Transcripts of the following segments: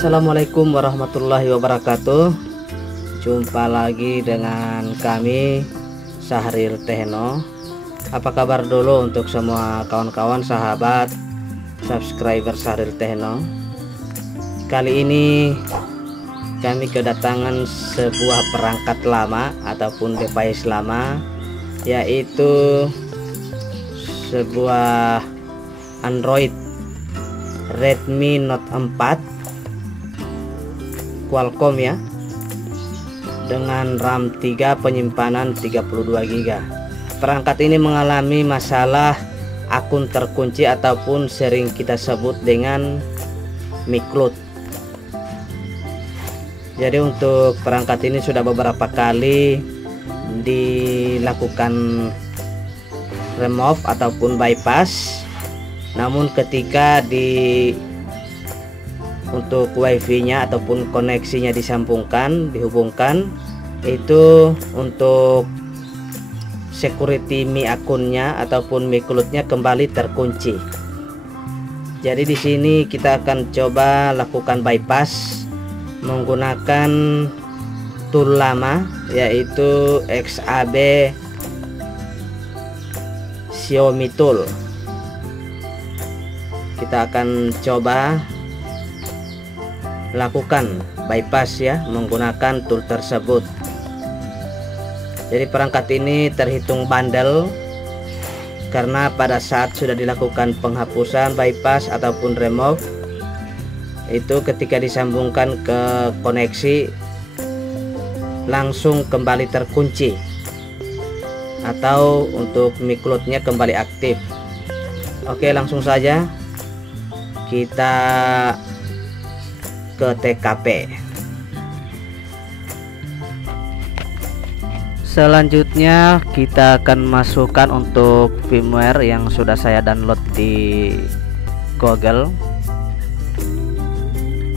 Assalamualaikum warahmatullahi wabarakatuh. Jumpa lagi dengan kami Syahril Techno. Apa kabar dulu untuk semua kawan-kawan, sahabat, subscriber Syahril Techno. Kali ini kami kedatangan sebuah perangkat lama ataupun device lama, yaitu sebuah Android Redmi Note 4 Qualcomm ya, dengan RAM 3, penyimpanan 32 GB. Perangkat ini mengalami masalah akun terkunci ataupun sering kita sebut dengan micloud. Jadi untuk perangkat ini sudah beberapa kali dilakukan remove ataupun bypass, namun ketika untuk wifi-nya ataupun koneksinya dihubungkan, itu untuk security Mi akunnya ataupun micloud-nya kembali terkunci. Jadi di sini kita akan coba lakukan bypass menggunakan tool lama, yaitu XAB Xiaomi Tool. Kita akan coba lakukan bypass ya menggunakan tool tersebut. Jadi perangkat ini terhitung bandel karena pada saat sudah dilakukan penghapusan, bypass ataupun remove, itu ketika disambungkan ke koneksi langsung kembali terkunci atau untuk micloud-nya kembali aktif. Oke, langsung saja kita ke TKP. Selanjutnya kita akan masukkan untuk firmware yang sudah saya download di Google.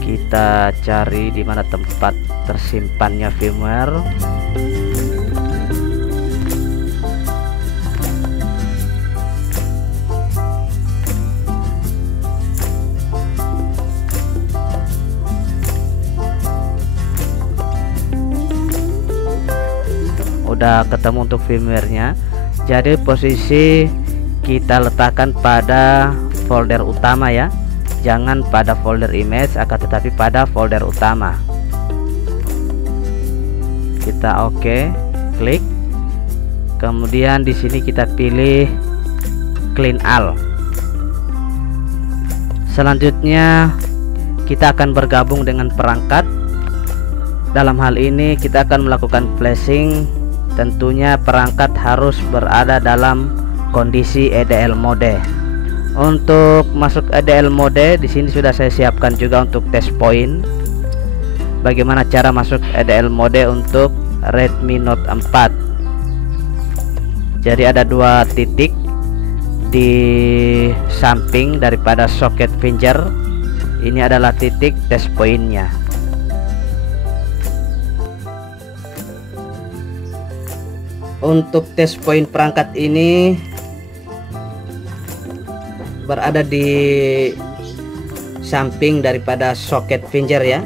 Kita cari di mana tempat tersimpannya firmware. Udah ketemu untuk firmware-nya. Jadi posisi kita letakkan pada folder utama ya, jangan pada folder image, akan tetapi pada folder utama. Kita oke, klik. Kemudian di sini kita pilih clean all. Selanjutnya kita akan bergabung dengan perangkat. Dalam hal ini kita akan melakukan flashing. Tentunya perangkat harus berada dalam kondisi EDL mode. Untuk masuk EDL mode, di sini sudah saya siapkan juga untuk test point. Bagaimana cara masuk EDL mode untuk Redmi Note 4? Jadi ada dua titik di samping daripada soket finger. Ini adalah titik test pointnya. Untuk test point perangkat ini berada di samping daripada soket finger ya,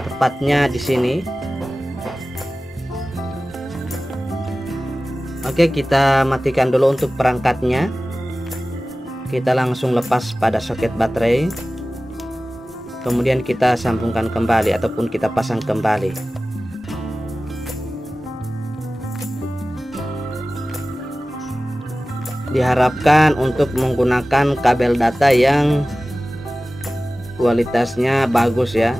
tepatnya di sini. Oke, kita matikan dulu untuk perangkatnya. Kita langsung lepas pada soket baterai, kemudian kita sambungkan kembali ataupun kita pasang kembali. Diharapkan untuk menggunakan kabel data yang kualitasnya bagus ya,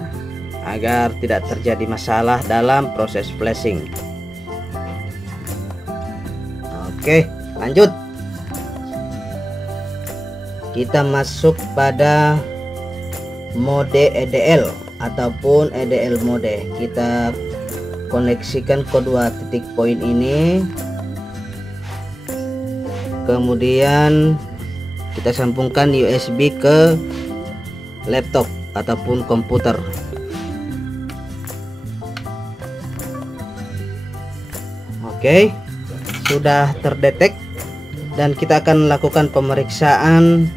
agar tidak terjadi masalah dalam proses flashing. Oke, lanjut. Kita masuk pada mode EDL ataupun EDL mode. Kita koneksikan kedua titik poin ini, kemudian kita sambungkan USB ke laptop ataupun komputer. Oke, sudah terdetek dan kita akan lakukan pemeriksaan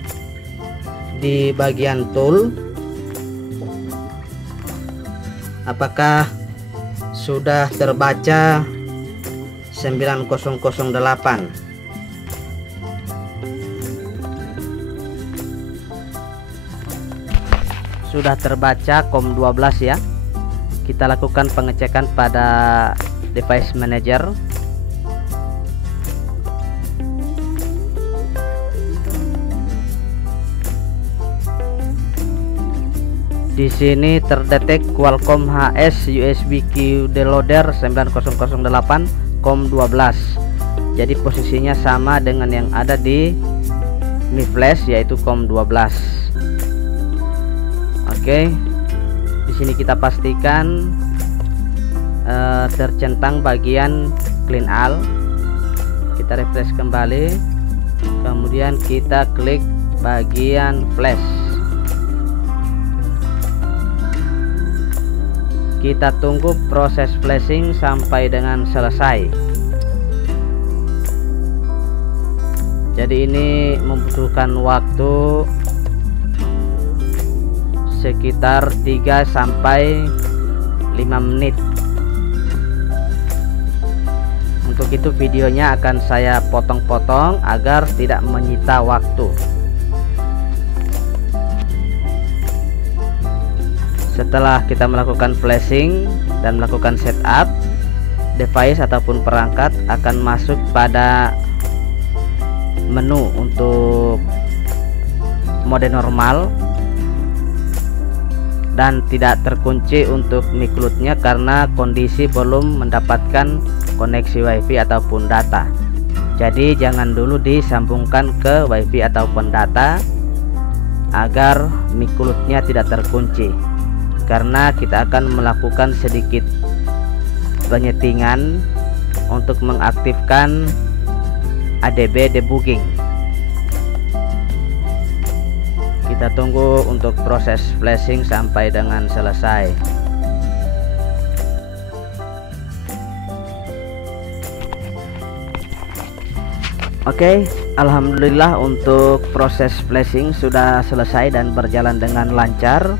di bagian tool apakah sudah terbaca 9008. Sudah terbaca COM12 ya. Kita lakukan pengecekan pada device manager. Di sini terdetek Qualcomm HS USB Q Deloader 9008 COM12. Jadi posisinya sama dengan yang ada di Mi Flash, yaitu COM12. Oke. Di sini kita pastikan tercentang bagian clean all. Kita refresh kembali. Kemudian kita klik bagian flash. Kita tunggu proses flashing sampai dengan selesai. Jadi ini membutuhkan waktu sekitar 3 sampai 5 menit. Untuk itu videonya akan saya potong-potong agar tidak menyita waktu. Setelah kita melakukan flashing dan melakukan setup, device ataupun perangkat akan masuk pada menu untuk mode normal dan tidak terkunci untuk mic-load-nya karena kondisi belum mendapatkan koneksi WiFi ataupun data. Jadi jangan dulu disambungkan ke WiFi ataupun data agar mic-load-nya tidak terkunci, karena kita akan melakukan sedikit penyetingan untuk mengaktifkan ADB debugging. Kita tunggu untuk proses flashing sampai dengan selesai. Oke, alhamdulillah untuk proses flashing sudah selesai dan berjalan dengan lancar.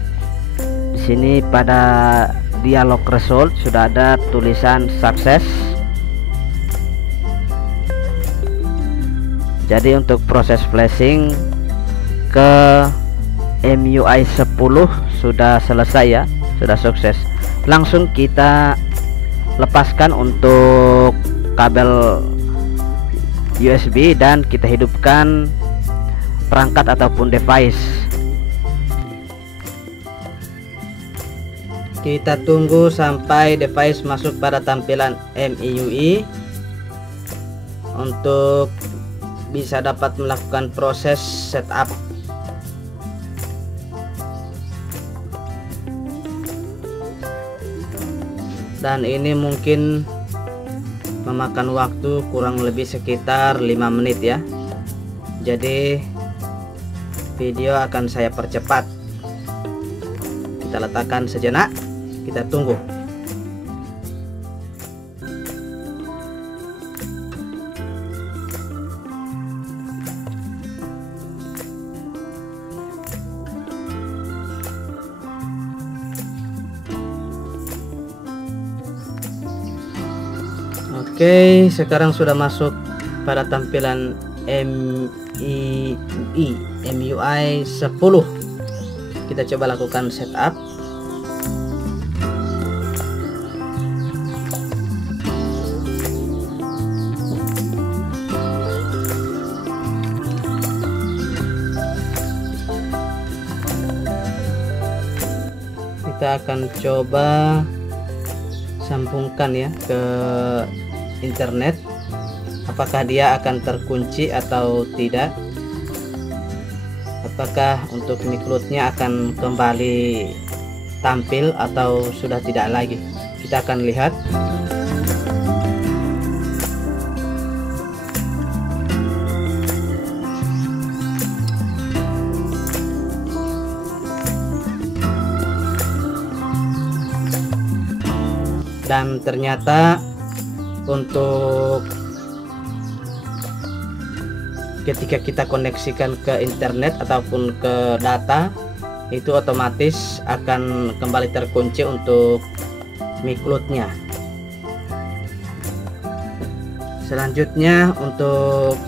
Di sini pada dialog result sudah ada tulisan sukses. Jadi untuk proses flashing ke MIUI 10 sudah selesai ya, sudah sukses. Langsung kita lepaskan untuk kabel USB dan kita hidupkan perangkat ataupun device. Kita tunggu sampai device masuk pada tampilan MIUI untuk bisa dapat melakukan proses setup. Dan ini mungkin memakan waktu kurang lebih sekitar 5 menit ya. Jadi video akan saya percepat. Kita letakkan sejenak, kita tunggu. Oke, sekarang sudah masuk pada tampilan MIUI 10. Kita coba lakukan setup. Kita akan coba sambungkan ya ke internet, apakah dia akan terkunci atau tidak, apakah untuk mic-load-nya akan kembali tampil atau sudah tidak lagi. Kita akan lihat. Dan ternyata untuk ketika kita koneksikan ke internet ataupun ke data, itu otomatis akan kembali terkunci untuk micloud-nya. Selanjutnya, untuk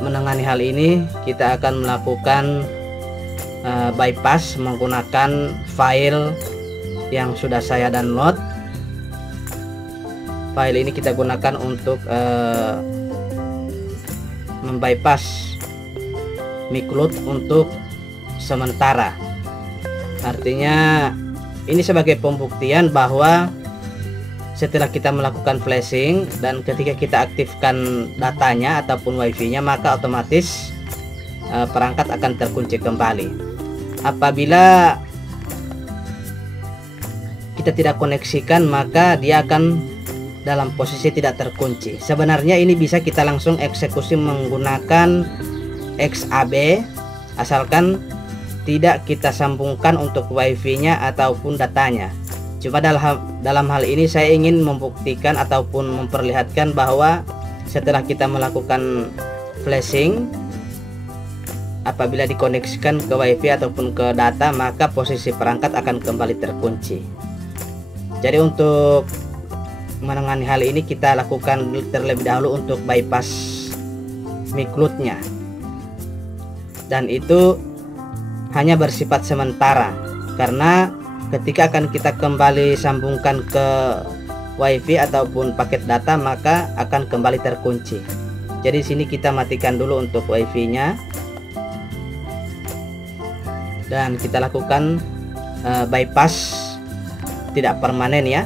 menangani hal ini, kita akan melakukan bypass menggunakan file yang sudah saya download. File ini kita gunakan untuk membypass micloud untuk sementara. Artinya ini sebagai pembuktian bahwa setelah kita melakukan flashing dan ketika kita aktifkan datanya ataupun wifi-nya, maka otomatis perangkat akan terkunci kembali. Apabila kita tidak koneksikan, maka dia akan dalam posisi tidak terkunci. Sebenarnya ini bisa kita langsung eksekusi menggunakan XAB, asalkan tidak kita sambungkan untuk wifi-nya ataupun datanya. Cuma dalam hal ini saya ingin membuktikan ataupun memperlihatkan bahwa setelah kita melakukan flashing, apabila dikoneksikan ke wifi ataupun ke data, maka posisi perangkat akan kembali terkunci. Jadi untuk menangani hal ini, kita lakukan terlebih dahulu untuk bypass micloud-nya, dan itu hanya bersifat sementara, karena ketika akan kita kembali sambungkan ke wifi ataupun paket data, maka akan kembali terkunci. Jadi sini kita matikan dulu untuk wifi-nya dan kita lakukan bypass tidak permanen ya.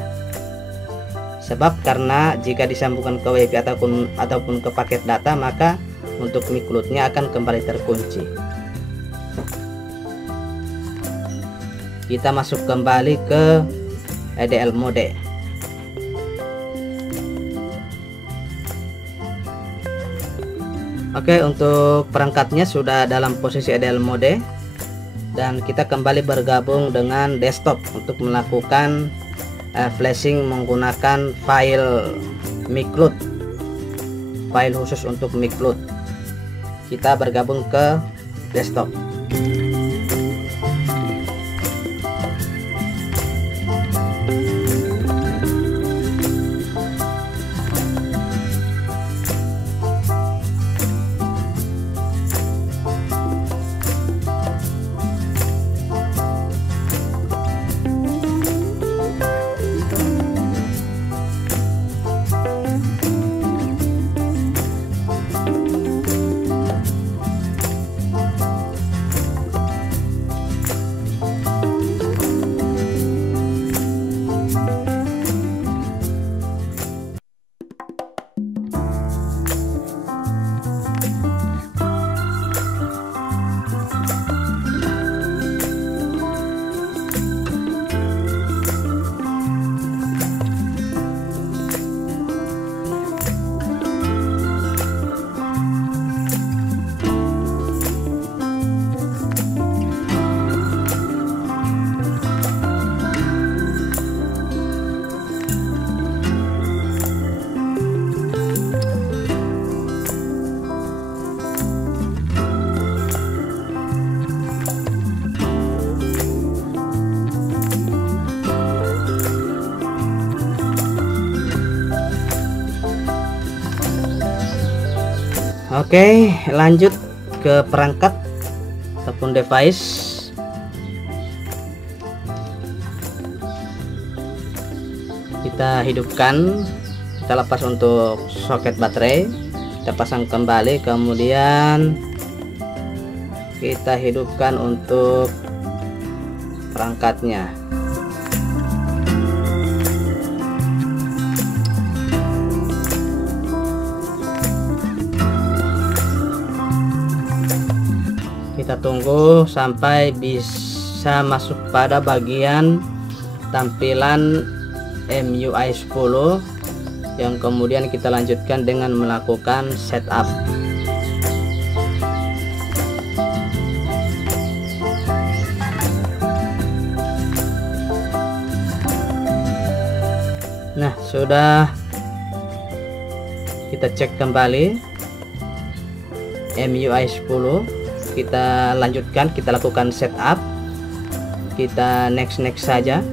Sebab karena jika disambungkan ke wifi ataupun ke paket data, maka untuk micloud-nya akan kembali terkunci. Kita masuk kembali ke EDL mode. Oke, untuk perangkatnya sudah dalam posisi EDL mode, dan kita kembali bergabung dengan desktop untuk melakukan flashing menggunakan file micloud, file khusus untuk micloud. Kita bergabung ke desktop. Oke, lanjut ke perangkat ataupun device. Kita hidupkan, kita lepas untuk soket baterai, kita pasang kembali, kemudian kita hidupkan untuk perangkatnya. Kita tunggu sampai bisa masuk pada bagian tampilan MIUI 10, yang kemudian kita lanjutkan dengan melakukan setup. Nah, sudah, kita cek kembali. MIUI 10. Kita lanjutkan, kita lakukan setup, kita next saja.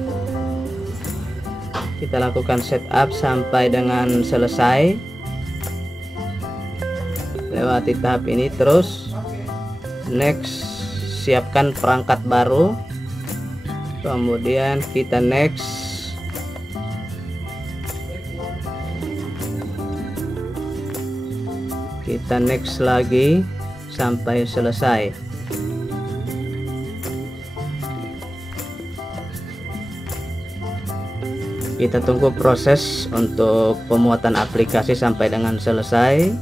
Kita lakukan setup sampai dengan selesai. Lewati tahap ini terus next, siapkan perangkat baru, kemudian kita next. Kita next lagi sampai selesai. Kita tunggu proses untuk pemuatan aplikasi sampai dengan selesai.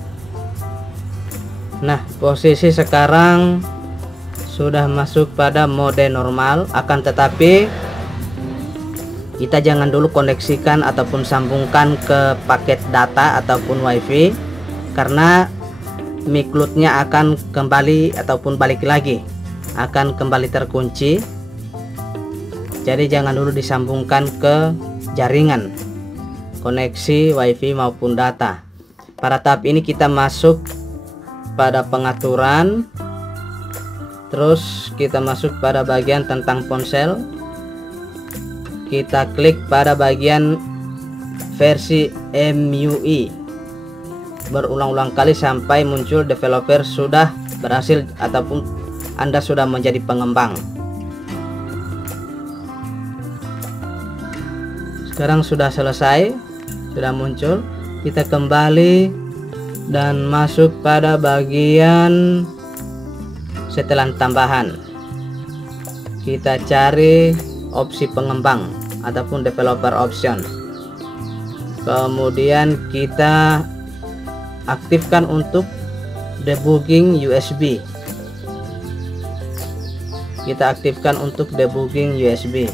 Nah, posisi sekarang sudah masuk pada mode normal, akan tetapi kita jangan dulu koneksikan ataupun sambungkan ke paket data ataupun wifi, karena miklootnya akan kembali ataupun balik lagi, akan kembali terkunci. Jadi jangan dulu disambungkan ke jaringan, koneksi wifi maupun data. Pada tahap ini kita masuk pada pengaturan, terus kita masuk pada bagian tentang ponsel. Kita klik pada bagian versi MIUI berulang-ulang kali sampai muncul developer sudah berhasil ataupun Anda sudah menjadi pengembang. Sekarang sudah selesai, sudah muncul. Kita kembali dan masuk pada bagian setelan tambahan. Kita cari opsi pengembang ataupun developer option, kemudian kita aktifkan untuk debugging USB. Kita aktifkan untuk debugging USB.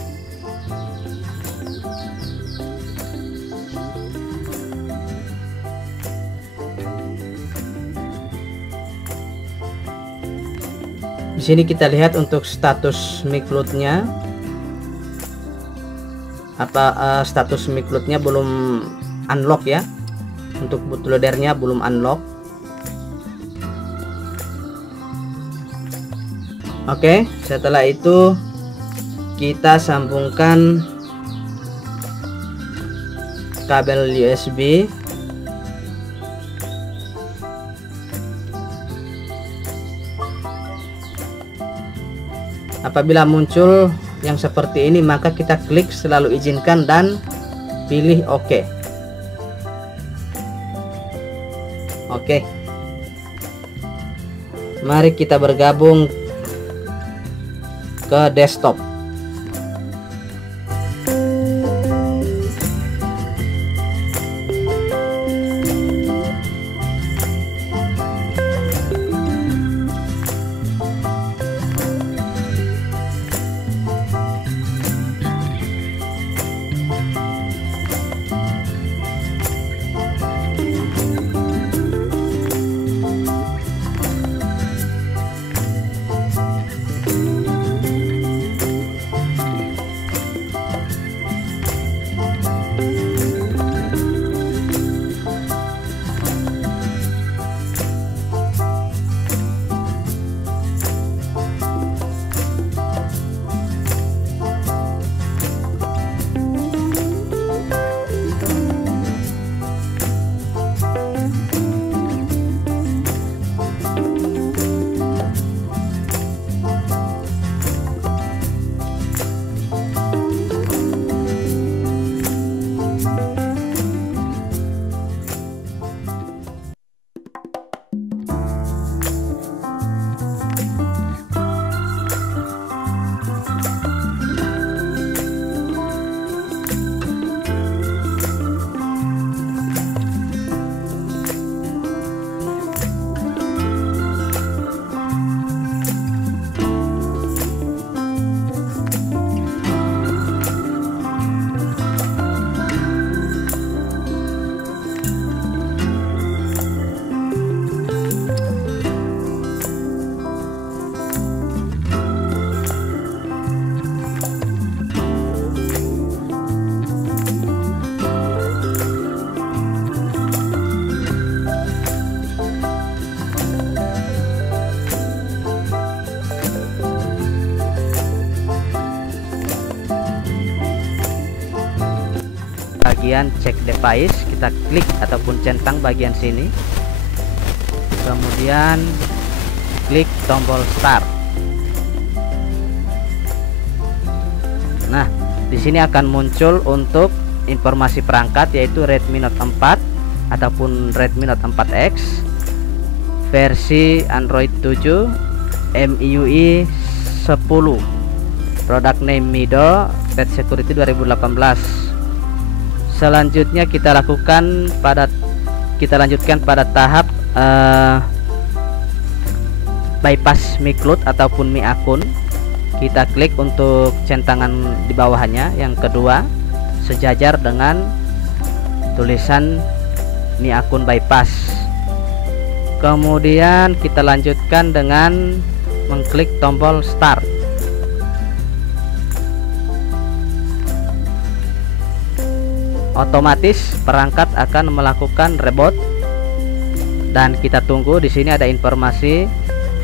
Di sini kita lihat untuk status miklootnya. Status miklootnya belum unlock ya. Untuk bootloadernya belum unlock. Oke, setelah itu kita sambungkan kabel USB. Apabila muncul yang seperti ini, maka kita klik selalu izinkan dan pilih OK. Oke, mari kita bergabung ke desktop. kemudian cek device, kita klik ataupun centang bagian sini, kemudian klik tombol start. Nah, di sini akan muncul untuk informasi perangkat, yaitu Redmi Note 4 ataupun Redmi Note 4X versi Android 7 MIUI 10, product name Mido, Pet Security 2018. Selanjutnya kita lanjutkan pada tahap bypass Mi Cloud ataupun Mi akun. Kita klik untuk centangan di bawahnya yang kedua, sejajar dengan tulisan Mi akun bypass. Kemudian kita lanjutkan dengan mengklik tombol start. Otomatis perangkat akan melakukan reboot dan kita tunggu. Di sini ada informasi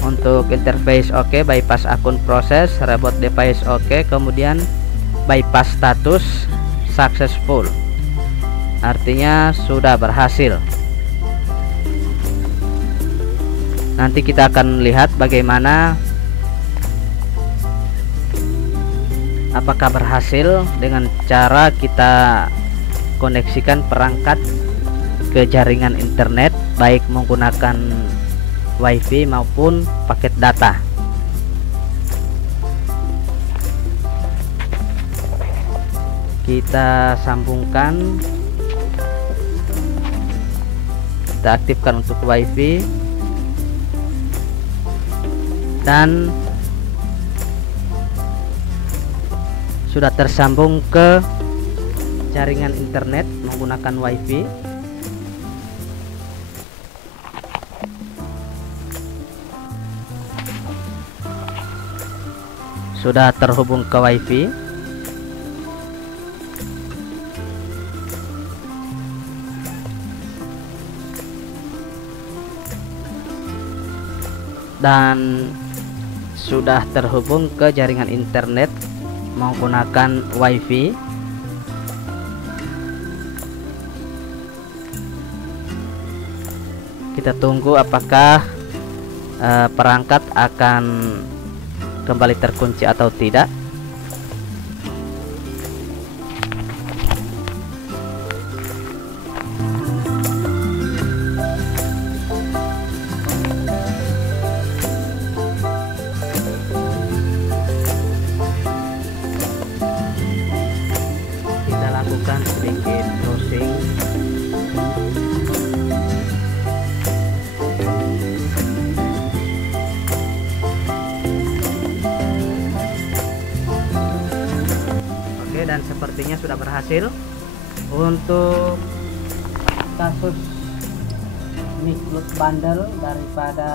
untuk interface oke, bypass akun proses, reboot device oke, kemudian bypass status successful, artinya sudah berhasil. Nanti kita akan lihat bagaimana apakah berhasil dengan cara kita koneksikan perangkat ke jaringan internet, baik menggunakan WiFi maupun paket data. Kita sambungkan, kita aktifkan untuk WiFi dan sudah tersambung ke jaringan internet menggunakan WiFi. Sudah terhubung ke WiFi. Dan sudah terhubung ke jaringan internet menggunakan WiFi. Kita tunggu apakah perangkat akan kembali terkunci atau tidak. Kita lakukan sedikit browsing. Dan sepertinya sudah berhasil untuk kasus Mi Cloud bundle daripada